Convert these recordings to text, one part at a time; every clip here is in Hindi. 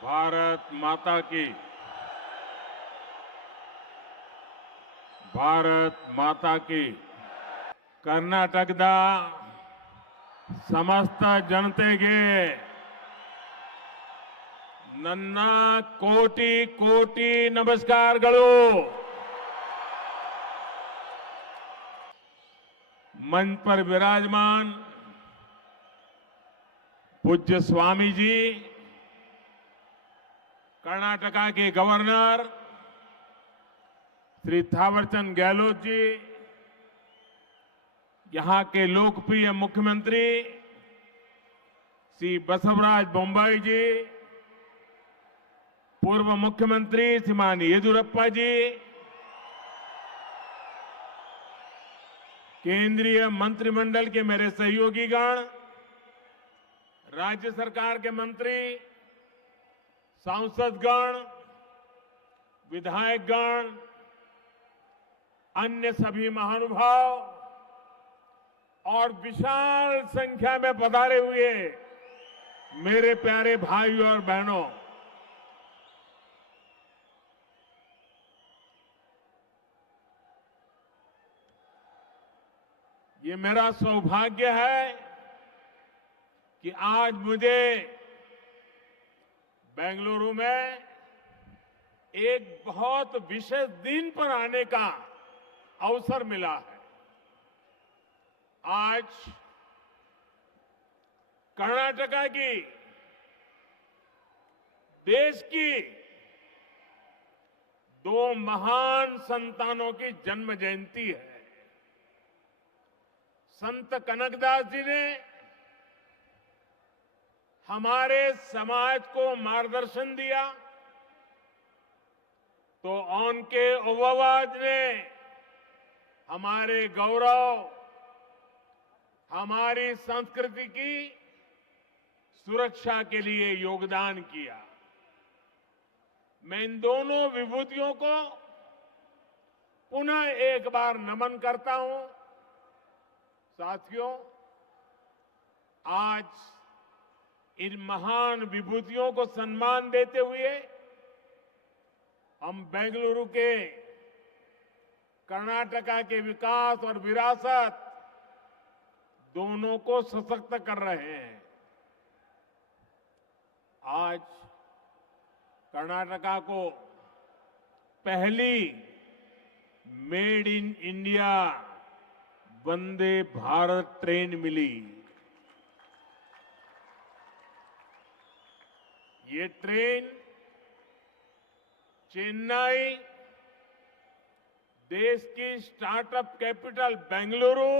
भारत माता की। भारत माता की। ಕರ್ನಾಟಕದ ಸಮಸ್ತ ಜನತೆಗೆ ನನ್ನ ಕೋಟಿ ಕೋಟಿ ನಮಸ್ಕಾರಗಳು। मंच पर विराजमान पूज्य स्वामी जी, कर्नाटका के गवर्नर श्री थावरचंद गहलोत जी, यहां के लोकप्रिय मुख्यमंत्री श्री बसवराज बोम्मई जी, पूर्व मुख्यमंत्री श्रीमान येदियुरप्पा जी, केंद्रीय मंत्रिमंडल के मेरे सहयोगीगण, राज्य सरकार के मंत्री, सांसदगण, विधायकगण, अन्य सभी महानुभाव और विशाल संख्या में पधारे हुए मेरे प्यारे भाइयों और बहनों, ये मेरा सौभाग्य है कि आज मुझे बेंगलुरु में एक बहुत विशेष दिन पर आने का अवसर मिला है। आज कर्नाटका की, देश की दो महान संतानों की जन्म जयंती है। संत कनकदास जी ने हमारे समाज को मार्गदर्शन दिया, तो उनके ओवावाज ने हमारे गौरव, हमारी संस्कृति की सुरक्षा के लिए योगदान किया। मैं इन दोनों विभूतियों को पुनः एक बार नमन करता हूं। साथियों, आज इन महान विभूतियों को सम्मान देते हुए हम बेंगलुरु के कर्नाटका के विकास और विरासत दोनों को सशक्त कर रहे हैं। आज कर्नाटका को पहली made in India Vande Bharat train मिली। ये ट्रेन चेन्नई, देश की स्टार्टअप कैपिटल बेंगलुरु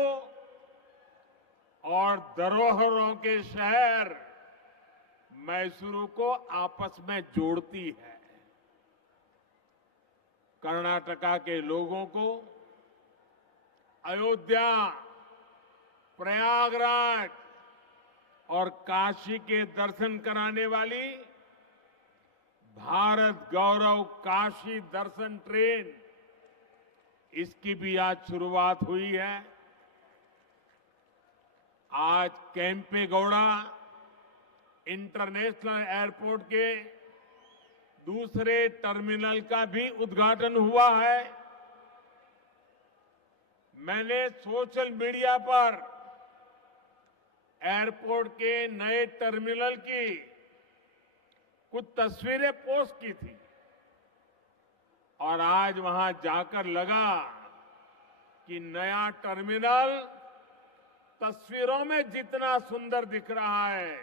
और धरोहरों के शहर मैसूरू को आपस में जोड़ती है। कर्नाटका के लोगों को अयोध्या, प्रयागराज और काशी के दर्शन कराने वाली भारत गौरव काशी दर्शन ट्रेन, इसकी भी आज शुरुआत हुई है। आज केम्पेगौड़ा इंटरनेशनल एयरपोर्ट के दूसरे टर्मिनल का भी उद्घाटन हुआ है। मैंने सोशल मीडिया पर एयरपोर्ट के नए टर्मिनल की कुछ तस्वीरें पोस्ट की थी और आज वहां जाकर लगा कि नया टर्मिनल तस्वीरों में जितना सुंदर दिख रहा है,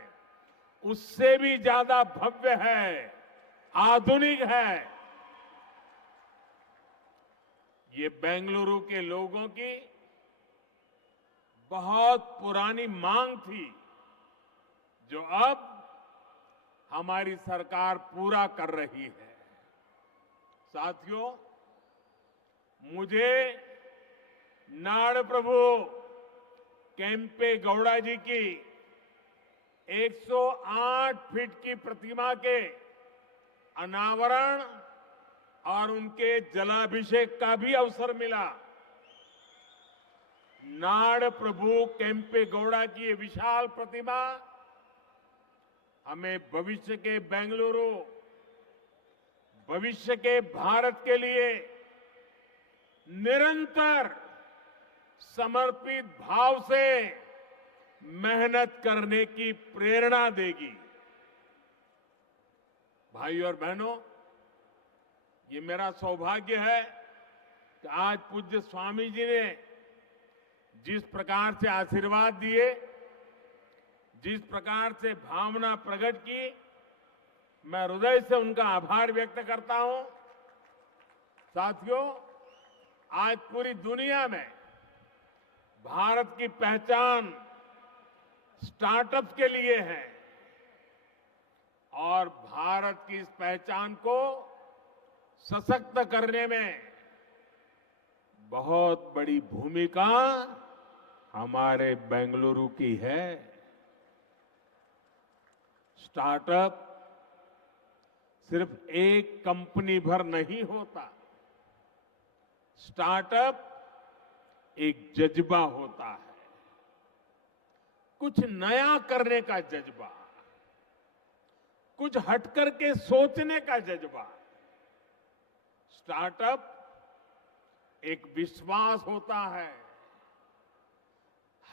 उससे भी ज्यादा भव्य है, आधुनिक है। ये बेंगलुरु के लोगों की बहुत पुरानी मांग थी, जो अब हमारी सरकार पूरा कर रही है। साथियों, मुझे नाड़ प्रभु केम्पेगौड़ा जी की 108 फीट की प्रतिमा के अनावरण और उनके जलाभिषेक का भी अवसर मिला। नाड़ प्रभु केम्पेगौड़ा की ये विशाल प्रतिमा हमें भविष्य के बेंगलुरु, भविष्य के भारत के लिए निरंतर समर्पित भाव से मेहनत करने की प्रेरणा देगी। भाइयों और बहनों, ये मेरा सौभाग्य है कि आज पूज्य स्वामी जी ने जिस प्रकार से आशीर्वाद दिए, जिस प्रकार से भावना प्रकट की, मैं हृदय से उनका आभार व्यक्त करता हूं। साथियों, आज पूरी दुनिया में भारत की पहचान स्टार्टअप के लिए है और भारत की इस पहचान को सशक्त करने में बहुत बड़ी भूमिका हमारे बेंगलुरु की है। स्टार्टअप सिर्फ एक कंपनी भर नहीं होता, स्टार्टअप एक जज्बा होता है, कुछ नया करने का जज्बा, कुछ हटकर के सोचने का जज्बा। स्टार्टअप एक विश्वास होता है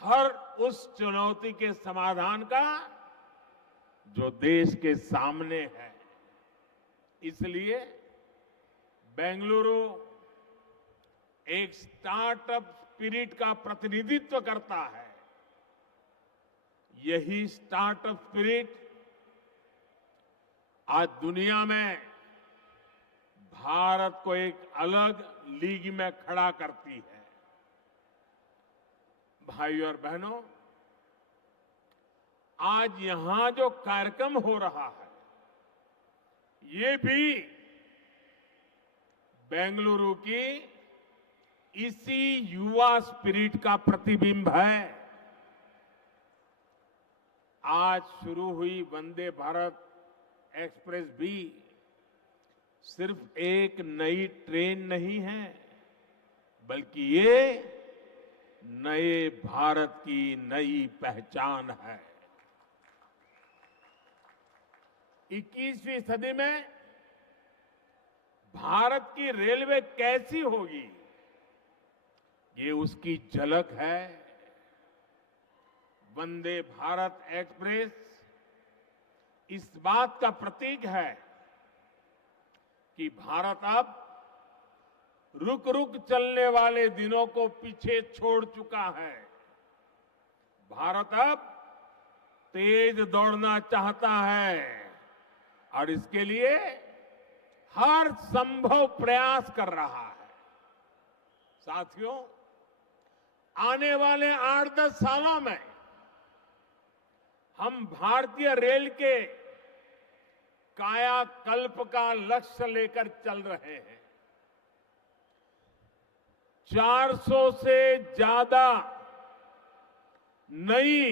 हर उस चुनौती के समाधान का जो देश के सामने है। इसलिए बेंगलुरु एक स्टार्टअप स्पिरिट का प्रतिनिधित्व करता है। यही स्टार्टअप स्पिरिट आज दुनिया में भारत को एक अलग लीग में खड़ा करती है। भाइयों और बहनों, आज यहां जो कार्यक्रम हो रहा है, ये भी बेंगलुरु की इसी युवा स्पिरिट का प्रतिबिंब है। आज शुरू हुई वंदे भारत एक्सप्रेस भी सिर्फ एक नई ट्रेन नहीं है, बल्कि ये नए भारत की नई पहचान है। 21वीं सदी में भारत की रेलवे कैसी होगी, ये उसकी झलक है। वंदे भारत एक्सप्रेस इस बात का प्रतीक है कि भारत अब रुक रुक चलने वाले दिनों को पीछे छोड़ चुका है। भारत अब तेज दौड़ना चाहता है और इसके लिए हर संभव प्रयास कर रहा है। साथियों, आने वाले 8-10 सालों में हम भारतीय रेल के कायाकल्प का लक्ष्य लेकर चल रहे हैं। 400 से ज्यादा नई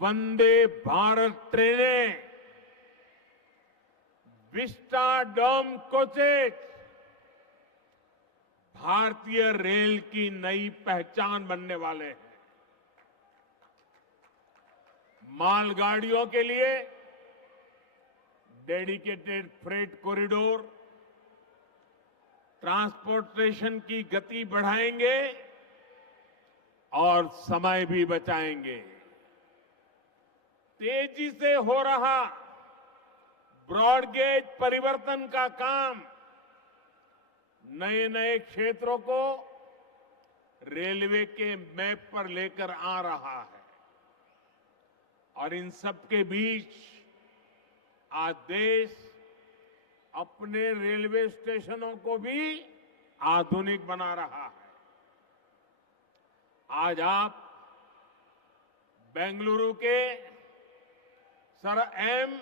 वंदे भारत ट्रेनें, विस्टाडोम कोचेज भारतीय रेल की नई पहचान बनने वाले हैं। मालगाड़ियों के लिए डेडिकेटेड फ्रेट कॉरिडोर, ट्रांसपोर्टेशन की गति बढ़ाएंगे और समय भी बचाएंगे। तेजी से हो रहा ब्रॉडगेज परिवर्तन का काम नए नए क्षेत्रों को रेलवे के मैप पर लेकर आ रहा है और इन सब के बीच आज देश अपने रेलवे स्टेशनों को भी आधुनिक बना रहा है। आज आप बेंगलुरु के सर एम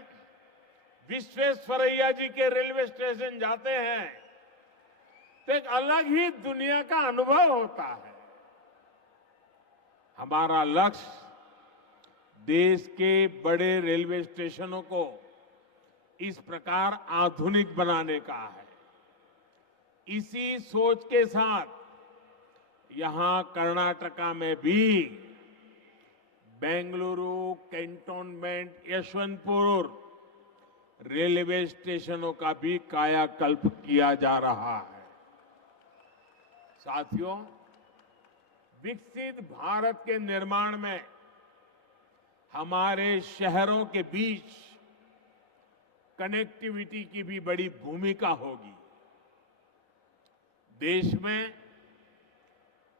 विश्वेश्वरैया जी के रेलवे स्टेशन जाते हैं तो एक अलग ही दुनिया का अनुभव होता है। हमारा लक्ष्य देश के बड़े रेलवे स्टेशनों को इस प्रकार आधुनिक बनाने का है। इसी सोच के साथ यहां कर्नाटका में भी बेंगलुरु कैंटोनमेंट यशवंतपुर रेलवे स्टेशनों का भी कायाकल्प किया जा रहा है। साथियों, विकसित भारत के निर्माण में हमारे शहरों के बीच कनेक्टिविटी की भी बड़ी भूमिका होगी। देश में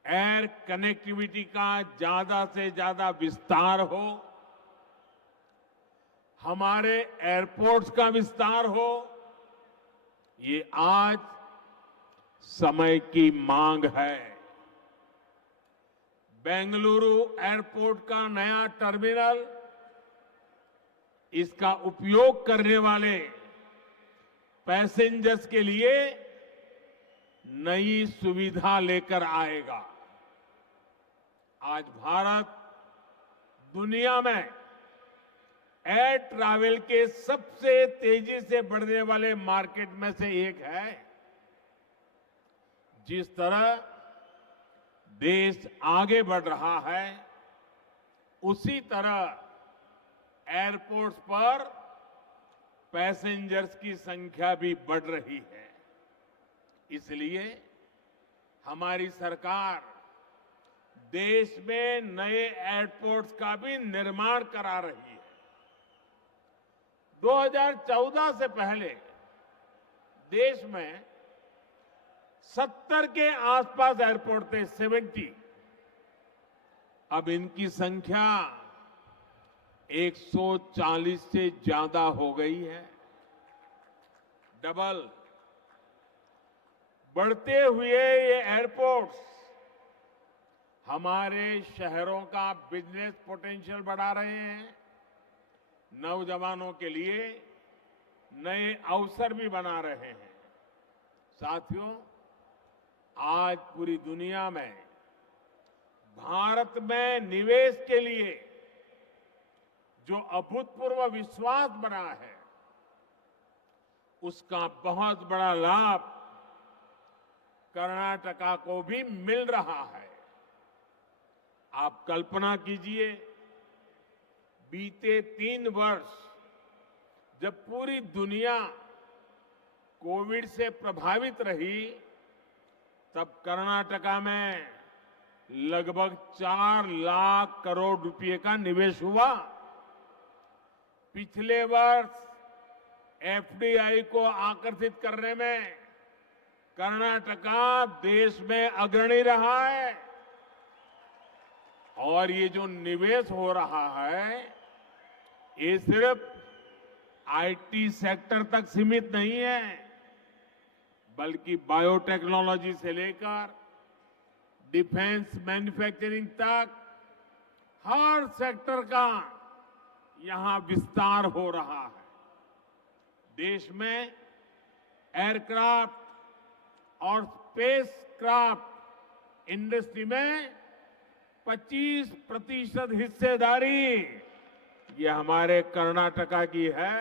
एयर कनेक्टिविटी का ज्यादा से ज्यादा विस्तार हो, हमारे एयरपोर्ट्स का विस्तार हो, ये आज समय की मांग है। बेंगलुरु एयरपोर्ट का नया टर्मिनल इसका उपयोग करने वाले पैसेंजर्स के लिए नई सुविधा लेकर आएगा। आज भारत दुनिया में एयर ट्रैवल के सबसे तेजी से बढ़ने वाले मार्केट में से एक है। जिस तरह देश आगे बढ़ रहा है, उसी तरह एयरपोर्ट्स पर पैसेंजर्स की संख्या भी बढ़ रही है। इसलिए हमारी सरकार देश में नए एयरपोर्ट्स का भी निर्माण करा रही है। 2014 से पहले देश में 70 के आसपास एयरपोर्ट थे, 70। अब इनकी संख्या 140 से ज्यादा हो गई है, डबल। बढ़ते हुए ये एयरपोर्ट्स हमारे शहरों का बिजनेस पोटेंशियल बढ़ा रहे हैं, नौजवानों के लिए नए अवसर भी बना रहे हैं। साथियों, आज पूरी दुनिया में भारत में निवेश के लिए जो अभूतपूर्व विश्वास बना है, उसका बहुत बड़ा लाभ कर्नाटका को भी मिल रहा है। आप कल्पना कीजिए, बीते 3 वर्ष जब पूरी दुनिया कोविड से प्रभावित रही, तब कर्नाटका में लगभग 4 लाख करोड़ रुपए का निवेश हुआ। पिछले वर्ष एफडीआई को आकर्षित करने में कर्नाटका देश में अग्रणी रहा है। और ये जो निवेश हो रहा है, ये सिर्फ आईटी सेक्टर तक सीमित नहीं है, बल्कि बायोटेक्नोलॉजी से लेकर डिफेंस मैन्युफैक्चरिंग तक हर सेक्टर का यहां विस्तार हो रहा है। देश में एयरक्राफ्ट और स्पेस क्राफ्ट इंडस्ट्री में 25% हिस्सेदारी ये हमारे कर्नाटका की है।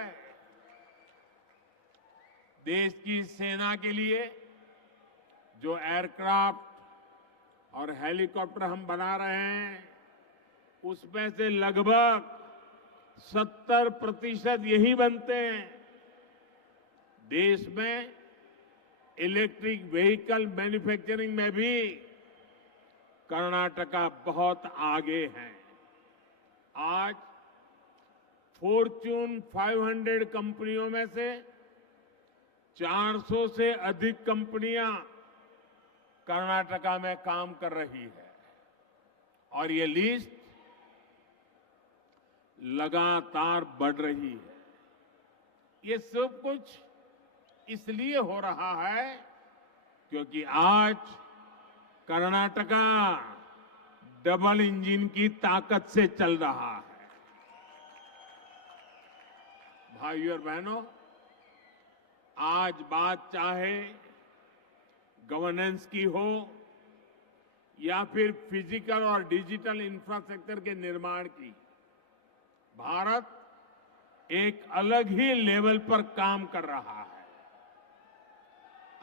देश की सेना के लिए जो एयरक्राफ्ट और हेलीकॉप्टर हम बना रहे हैं, उसमें से लगभग 70% यही बनते हैं। देश में इलेक्ट्रिक व्हीकल मैन्युफैक्चरिंग में भी कर्नाटका बहुत आगे है। आज फॉर्च्यून 500 कंपनियों में से 400 से अधिक कंपनियां कर्नाटका में काम कर रही है, और ये लिस्ट लगातार बढ़ रही है। ये सब कुछ इसलिए हो रहा है क्योंकि आज कर्नाटका डबल इंजन की ताकत से चल रहा है। भाइयों और बहनों, आज बात चाहे गवर्नेंस की हो या फिर फिजिकल और डिजिटल इंफ्रास्ट्रक्चर के निर्माण की, भारत एक अलग ही लेवल पर काम कर रहा है।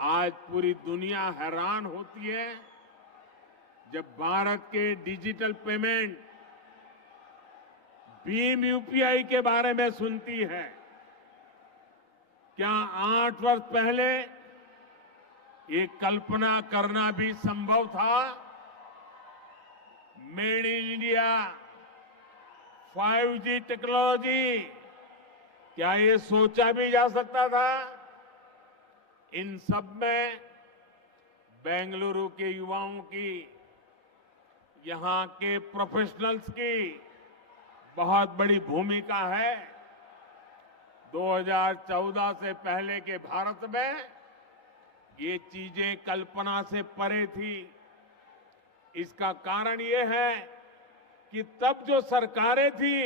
आज पूरी दुनिया हैरान होती है जब भारत के डिजिटल पेमेंट भीम यूपीआई के बारे में सुनती है। क्या 8 वर्ष पहले ये कल्पना करना भी संभव था? Made in India, 5G technology, क्या ये सोचा भी जा सकता था? इन सब में बेंगलुरु के युवाओं की, यहां के प्रोफेशनल्स की बहुत बड़ी भूमिका है। 2014 से पहले के भारत में ये चीजें कल्पना से परे थी। इसका कारण ये है कि तब जो सरकारें थी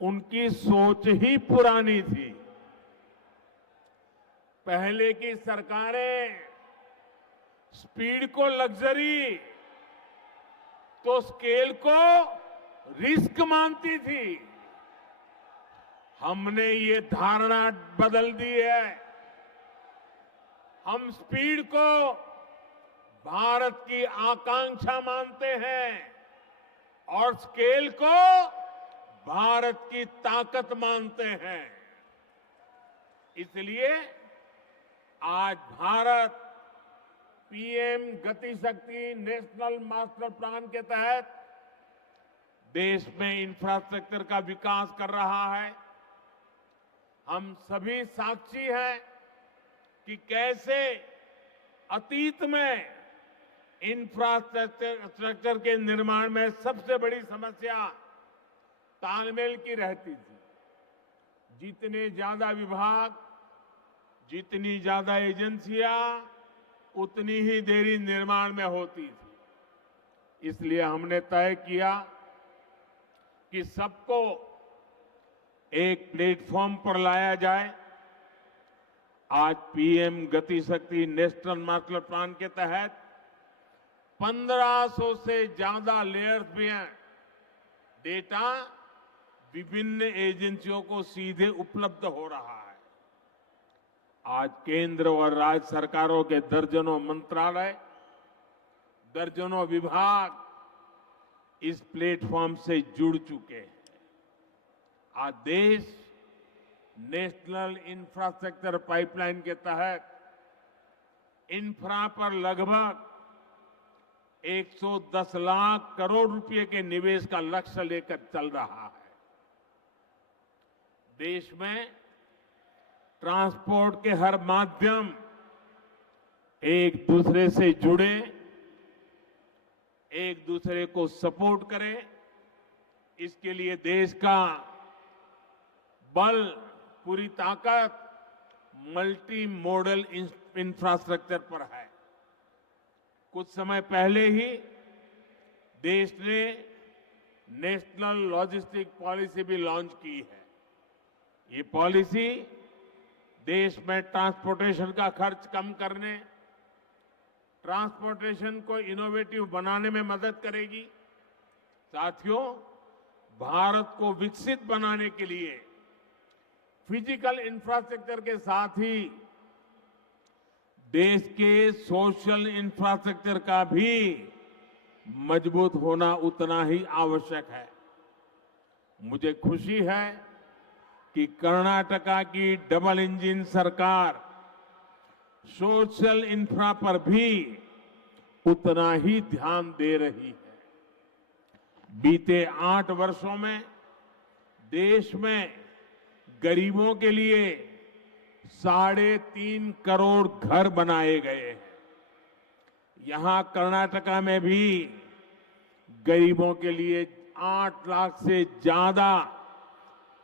उनकी सोच ही पुरानी थी। पहले की सरकारें स्पीड को लग्जरी तो स्केल को रिस्क मानती थी। हमने ये धारणा बदल दी है। हम स्पीड को भारत की आकांक्षा मानते हैं और स्केल को भारत की ताकत मानते हैं। इसलिए आज भारत पीएम गति शक्ति नेशनल मास्टर प्लान के तहत देश में इंफ्रास्ट्रक्चर का विकास कर रहा है। हम सभी साक्षी हैं कि कैसे अतीत में इंफ्रास्ट्रक्चर के निर्माण में सबसे बड़ी समस्या तालमेल की रहती थी। जितने ज्यादा विभाग, जितनी ज्यादा एजेंसियां, उतनी ही देरी निर्माण में होती थी। इसलिए हमने तय किया कि सबको एक प्लेटफॉर्म पर लाया जाए। आज पीएम गति शक्ति नेशनल मास्टर प्लान के तहत 1500 से ज्यादा लेयर्स भी हैं। डेटा विभिन्न एजेंसियों को सीधे उपलब्ध हो रहा है। आज केंद्र और राज्य सरकारों के दर्जनों मंत्रालय, दर्जनों विभाग इस प्लेटफॉर्म से जुड़ चुके हैं। आज देश नेशनल इंफ्रास्ट्रक्चर पाइपलाइन के तहत इंफ्रा पर लगभग 110 लाख करोड़ रुपए के निवेश का लक्ष्य लेकर चल रहा है। देश में ट्रांसपोर्ट के हर माध्यम एक दूसरे से जुड़े, एक दूसरे को सपोर्ट करें। इसके लिए देश का बल, पूरी ताकत मल्टी मॉडल इंफ्रास्ट्रक्चर पर है। कुछ समय पहले ही देश ने नेशनल लॉजिस्टिक पॉलिसी भी लॉन्च की है। ये पॉलिसी देश में ट्रांसपोर्टेशन का खर्च कम करने, ट्रांसपोर्टेशन को इनोवेटिव बनाने में मदद करेगी। साथियों, भारत को विकसित बनाने के लिए फिजिकल इंफ्रास्ट्रक्चर के साथ ही देश के सोशल इंफ्रास्ट्रक्चर का भी मजबूत होना उतना ही आवश्यक है। मुझे खुशी है कि कर्नाटका की डबल इंजन सरकार सोशल इंफ्रा पर भी उतना ही ध्यान दे रही है। बीते 8 वर्षों में देश में गरीबों के लिए 3.5 करोड़ घर बनाए गए हैं। यहां कर्नाटका में भी गरीबों के लिए 8 लाख से ज्यादा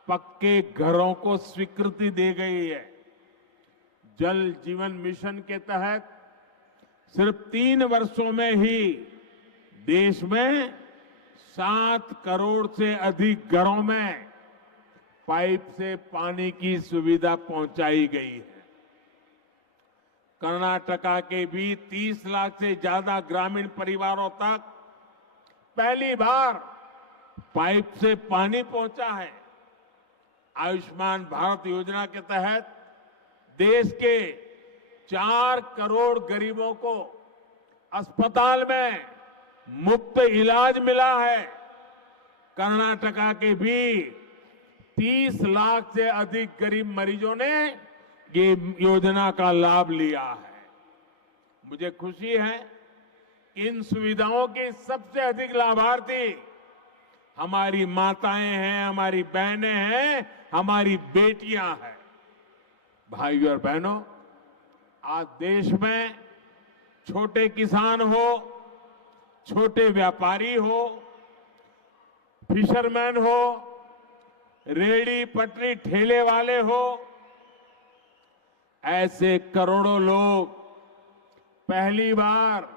पक्के घरों को स्वीकृति दी गई है। जल जीवन मिशन के तहत सिर्फ 3 वर्षों में ही देश में 7 करोड़ से अधिक घरों में पाइप से पानी की सुविधा पहुंचाई गई है। कर्नाटका के भी 30 लाख से ज्यादा ग्रामीण परिवारों तक पहली बार पाइप से पानी पहुंचा है। आयुष्मान भारत योजना के तहत देश के 4 करोड़ गरीबों को अस्पताल में मुफ्त इलाज मिला है। कर्नाटका के भी 30 लाख से अधिक गरीब मरीजों ने ये योजना का लाभ लिया है। मुझे खुशी है कि इन सुविधाओं के सबसे अधिक लाभार्थी हमारी माताएं हैं, हमारी बहनें हैं, हमारी बेटियां हैं। भाइयों और बहनों, आज देश में छोटे किसान हो, छोटे व्यापारी हो, फिशरमैन हो, रेहड़ी पटरी ठेले वाले हो, ऐसे करोड़ों लोग पहली बार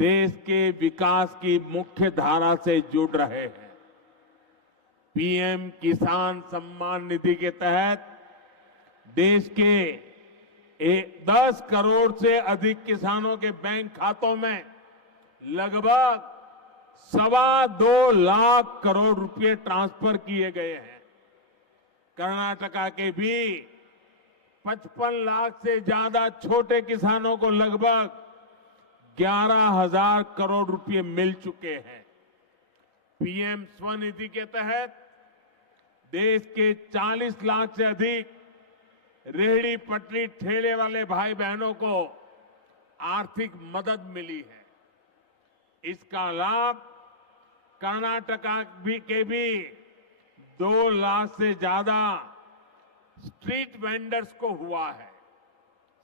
देश के विकास की मुख्य धारा से जुड़ रहे हैं। पीएम किसान सम्मान निधि के तहत देश के 10 करोड़ से अधिक किसानों के बैंक खातों में लगभग 2.25 लाख करोड़ रुपए ट्रांसफर किए गए हैं। कर्नाटका के भी 55 लाख से ज्यादा छोटे किसानों को लगभग 11,000 करोड़ रुपए मिल चुके हैं। पीएम स्वनिधि के तहत देश के 40 लाख से अधिक रेहड़ी पटरी ठेले वाले भाई बहनों को आर्थिक मदद मिली है। इसका लाभ कर्नाटका के भी 2 लाख से ज्यादा स्ट्रीट वेंडर्स को हुआ है।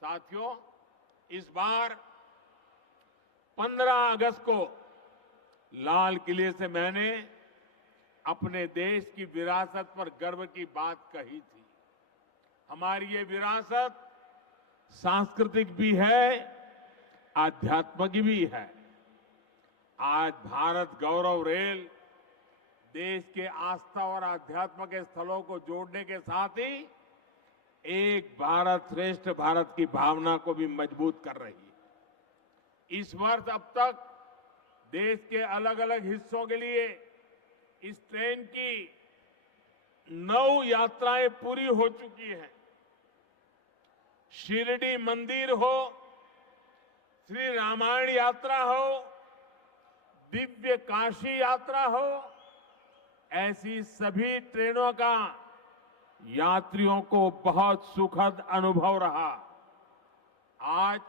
साथियों, इस बार 15 अगस्त को लाल किले से मैंने अपने देश की विरासत पर गर्व की बात कही थी। हमारी ये विरासत सांस्कृतिक भी है, आध्यात्मिक भी है। आज भारत गौरव रेल देश के आस्था और आध्यात्म के स्थलों को जोड़ने के साथ ही एक भारत श्रेष्ठ भारत की भावना को भी मजबूत कर रही है। इस वर्ष अब तक देश के अलग अलग हिस्सों के लिए इस ट्रेन की 9 यात्राएं पूरी हो चुकी हैं। शिरडी मंदिर हो, श्री रामायण यात्रा हो, दिव्य काशी यात्रा हो, ऐसी सभी ट्रेनों का यात्रियों को बहुत सुखद अनुभव रहा। आज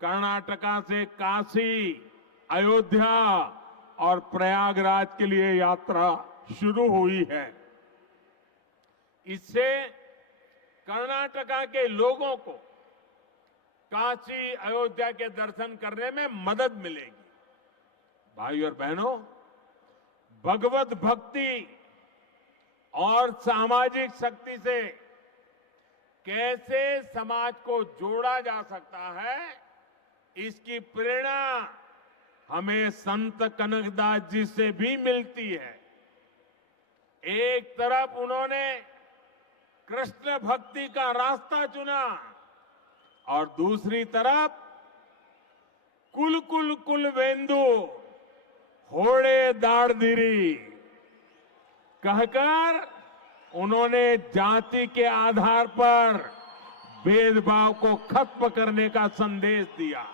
कर्नाटका से काशी, अयोध्या और प्रयागराज के लिए यात्रा शुरू हुई है। इससे कर्नाटका के लोगों को काशी, अयोध्या के दर्शन करने में मदद मिलेगी। भाइयों और बहनों, भगवत भक्ति और सामाजिक शक्ति से कैसे समाज को जोड़ा जा सकता है, इसकी प्रेरणा हमें संत कनकदास जी से भी मिलती है। एक तरफ उन्होंने कृष्ण भक्ति का रास्ता चुना और दूसरी तरफ कुल कुल कुल वेंदु होड़े दाड़धीरी कहकर उन्होंने जाति के आधार पर भेदभाव को खत्म करने का संदेश दिया।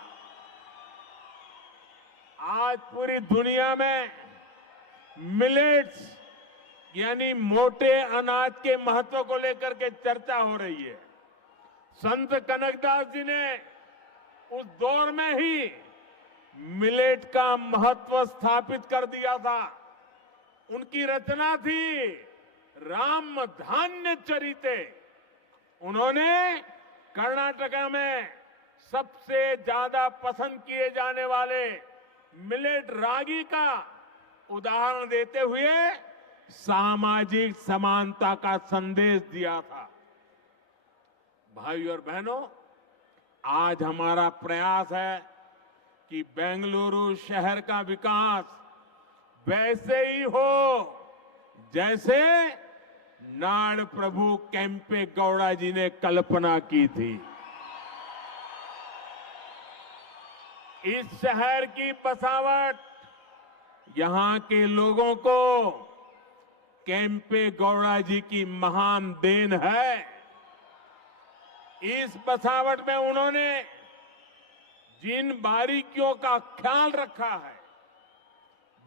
आज पूरी दुनिया में मिलेट्स यानी मोटे अनाज के महत्व को लेकर के चर्चा हो रही है। संत कनकदास जी ने उस दौर में ही मिलेट का महत्व स्थापित कर दिया था। उनकी रचना थी राम धान्य चरिते। उन्होंने कर्नाटका में सबसे ज्यादा पसंद किए जाने वाले मिलेट रागी का उदाहरण देते हुए सामाजिक समानता का संदेश दिया था। भाइयों और बहनों, आज हमारा प्रयास है कि बेंगलुरु शहर का विकास वैसे ही हो जैसे नाड़ प्रभु केम्पे गौड़ा जी ने कल्पना की थी। इस शहर की बसावट यहां के लोगों को केम्पे गौड़ा जी की महान देन है। इस बसावट में उन्होंने जिन बारीकियों का ख्याल रखा है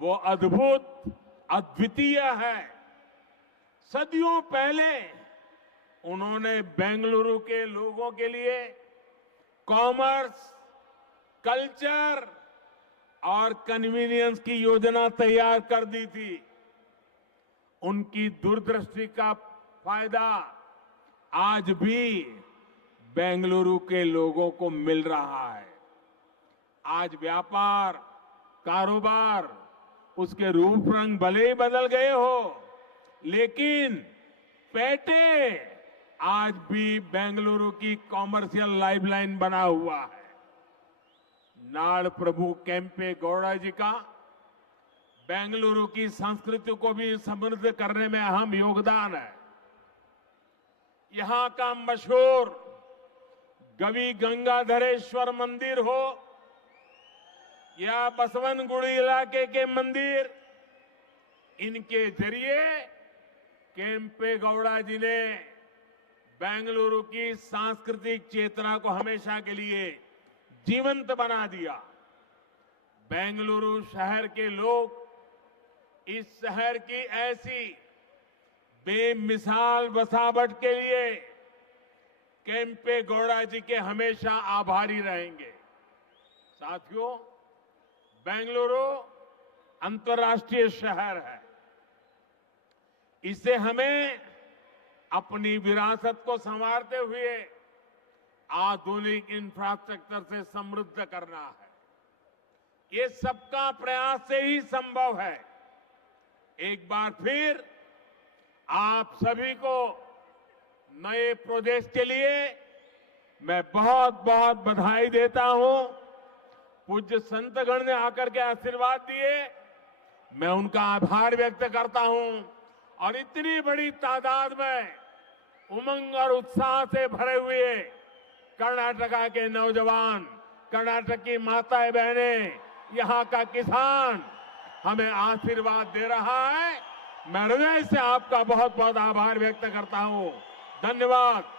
वो अद्भुत अद्वितीय है। सदियों पहले उन्होंने बेंगलुरु के लोगों के लिए कॉमर्स, कल्चर और कन्वीनियंस की योजना तैयार कर दी थी। उनकी दूरदृष्टि का फायदा आज भी बेंगलुरु के लोगों को मिल रहा है। आज व्यापार, कारोबार, उसके रूप रंग भले ही बदल गए हो, लेकिन पेटे आज भी बेंगलुरु की कॉमर्शियल लाइफलाइन बना हुआ है। नाड़ प्रभु केम्पे गौड़ा जी का बेंगलुरु की संस्कृति को भी समृद्ध करने में अहम योगदान है। यहां का मशहूर गवि गंगाधरेश्वर मंदिर हो या बसवनगुड़ी इलाके के मंदिर, इनके जरिए केम्पे गौड़ा जी ने बेंगलुरु की सांस्कृतिक चेतना को हमेशा के लिए जीवंत बना दिया। बेंगलुरु शहर के लोग इस शहर की ऐसी बेमिसाल बसावट के लिए केम्पे गौड़ा जी के हमेशा आभारी रहेंगे। साथियों, बेंगलुरु अंतर्राष्ट्रीय शहर है। इसे हमें अपनी विरासत को संवारते हुए आधुनिक इंफ्रास्ट्रक्चर से समृद्ध करना है। ये सबका प्रयास से ही संभव है। एक बार फिर आप सभी को नए प्रोजेक्ट के लिए मैं बहुत बहुत बधाई देता हूं। पूज्य संतगण ने आकर के आशीर्वाद दिए, मैं उनका आभार व्यक्त करता हूं। और इतनी बड़ी तादाद में उमंग और उत्साह से भरे हुए कर्नाटका के नौजवान, कर्नाटक की माताएं बहनें, यहां का किसान हमें आशीर्वाद दे रहा है। मैं हृदय से आपका बहुत बहुत आभार व्यक्त करता हूं। धन्यवाद।